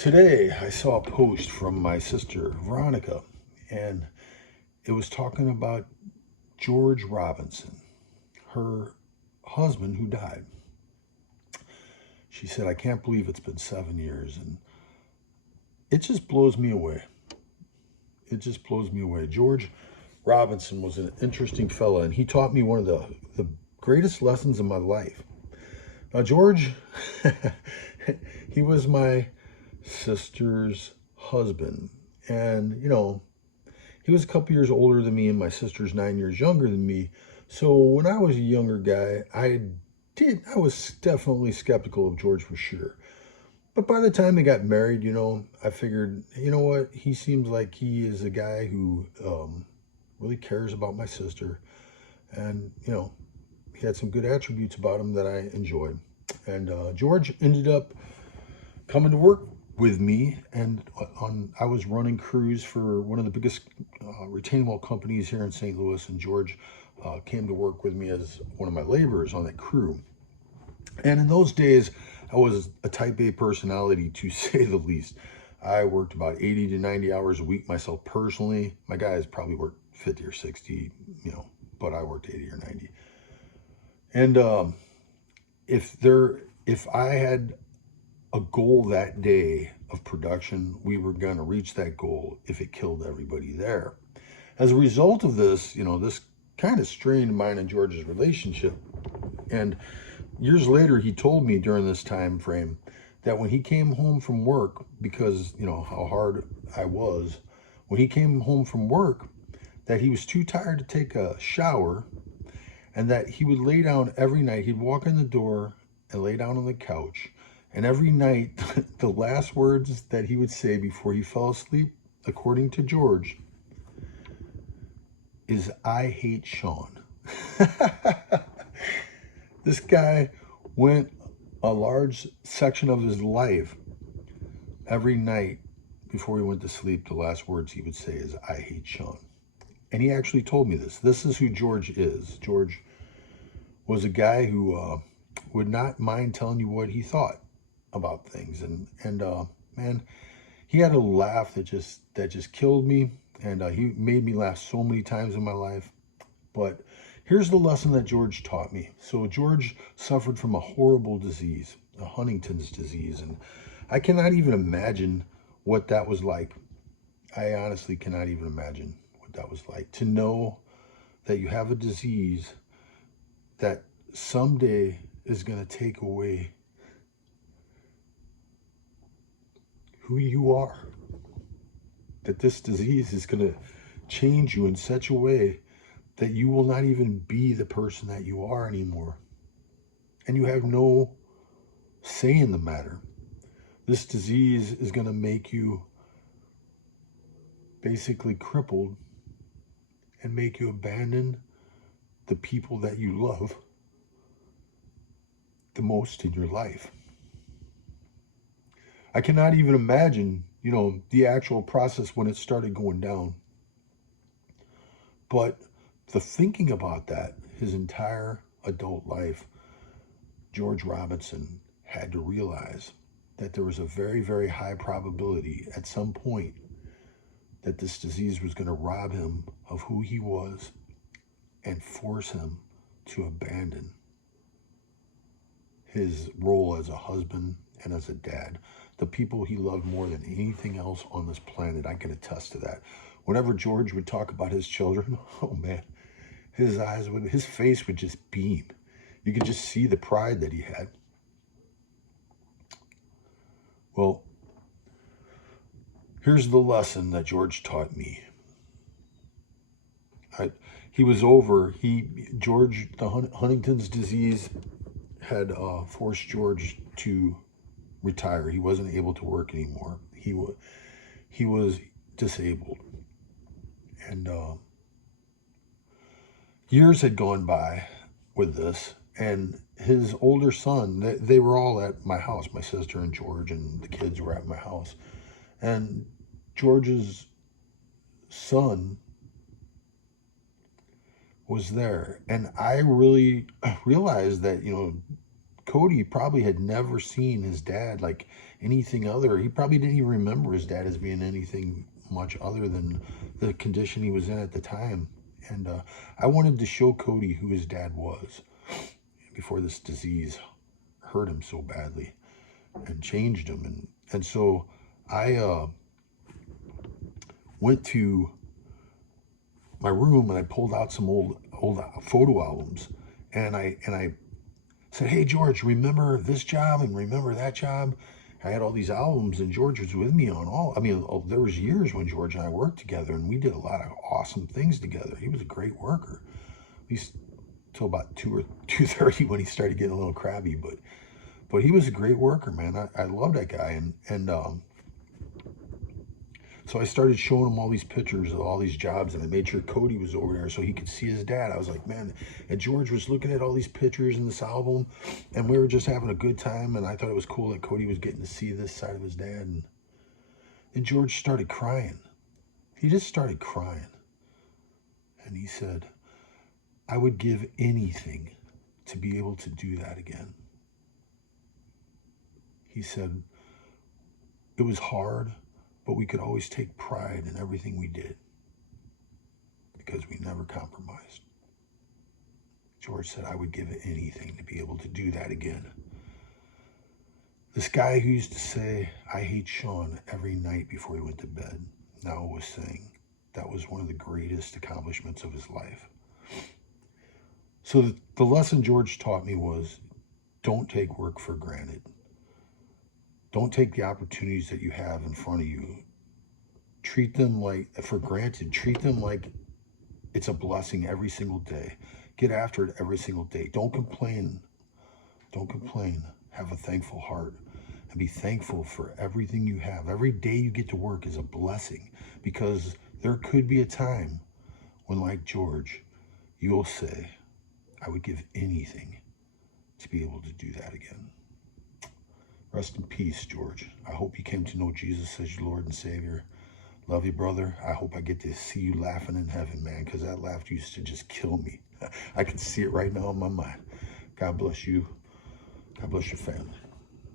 Today, I saw a post from my sister, Veronica, and it was talking about George Robinson, her husband who died. She said, I can't believe it's been 7 years. And it just blows me away. It just blows me away. George Robinson was an interesting fella, and he taught me one of the greatest lessons in my life. Now, George, he was my sister's husband. And, he was a couple years older than me, and my sister's 9 years younger than me. So when I was a younger guy, I was definitely skeptical of George for sure. But by the time they got married, I figured, you know what? He seems like he is a guy who really cares about my sister. And, he had some good attributes about him that I enjoyed. And George ended up coming to work with me, and I was running crews for one of the biggest retaining wall companies here in St. Louis, and George came to work with me as one of my laborers on that crew. And in those days, I was a type A personality, to say the least. I worked about 80 to 90 hours a week myself personally. My guys probably worked 50 or 60, but I worked 80 or 90. And if I had a goal that day of production, we were going to reach that goal if it killed everybody there. As a result of this, this kind of strained mine and George's relationship. And years later, he told me during this time frame that when he came home from work, because, how hard I was, when he came home from work, that he was too tired to take a shower, and that he would lay down every night. He'd walk in the door and lay down on the couch. And every night, the last words that he would say before he fell asleep, according to George, is, I hate Sean. This guy went a large section of his life every night before he went to sleep. The last words he would say is, I hate Sean. And he actually told me this. This is who George is. George was a guy who would not mind telling you what he thought about things. And man, he had a laugh that just killed me. And he made me laugh so many times in my life. But here's the lesson that George taught me. So George suffered from a horrible disease, a Huntington's disease. And I cannot even imagine what that was like. I honestly cannot even imagine what that was like. To know that you have a disease that someday is going to take away who you are. That this disease is going to change you in such a way that you will not even be the person that you are anymore. And you have no say in the matter. This disease is going to make you basically crippled and make you abandon the people that you love the most in your life. I cannot even imagine, the actual process when it started going down. But the thinking about that, his entire adult life, George Robinson had to realize that there was a very, very high probability at some point that this disease was going to rob him of who he was and force him to abandon his role as a husband and as a dad. The people he loved more than anything else on this planet. I can attest to that. Whenever George would talk about his children, oh man, his face would just beam. You could just see the pride that he had. Well, here's the lesson that George taught me. The Huntington's disease had forced George to retire. He wasn't able to work anymore. He was disabled. And years had gone by with this, and his older son, they were all at my house. My sister and George and the kids were at my house. And George's son was there. And I really realized that, Cody probably had never seen his dad like anything other. He probably didn't even remember his dad as being anything much other than the condition he was in at the time. And I wanted to show Cody who his dad was before this disease hurt him so badly and changed him. And so I went to my room and I pulled out some old photo albums, and I said, "Hey George, remember this job and remember that job?" I had all these albums, and George was with me on all. I mean, there was years when George and I worked together, and we did a lot of awesome things together. He was a great worker, at least till about 2:30 when he started getting a little crabby. But he was a great worker, man. I love that guy, and so I started showing him all these pictures of all these jobs, and I made sure Cody was over there so he could see his dad. I was like, man, and George was looking at all these pictures in this album, and we were just having a good time, and I thought it was cool that Cody was getting to see this side of his dad. And George started crying. He just started crying. And he said, I would give anything to be able to do that again. He said, it was hard, but we could always take pride in everything we did because we never compromised. George said, I would give anything to be able to do that again. This guy who used to say, I hate Sean every night before he went to bed, now was saying that was one of the greatest accomplishments of his life. So the lesson George taught me was, don't take work for granted. Don't take the opportunities that you have in front of you. Treat them like, for granted, treat them like it's a blessing every single day. Get after it every single day. Don't complain. Don't complain. Have a thankful heart and be thankful for everything you have. Every day you get to work is a blessing, because there could be a time when, like George, you'll say, I would give anything to be able to do that again. Rest in peace, George. I hope you came to know Jesus as your Lord and Savior. Love you, brother. I hope I get to see you laughing in heaven, man, because that laugh used to just kill me. I can see it right now in my mind. God bless you. God bless your family.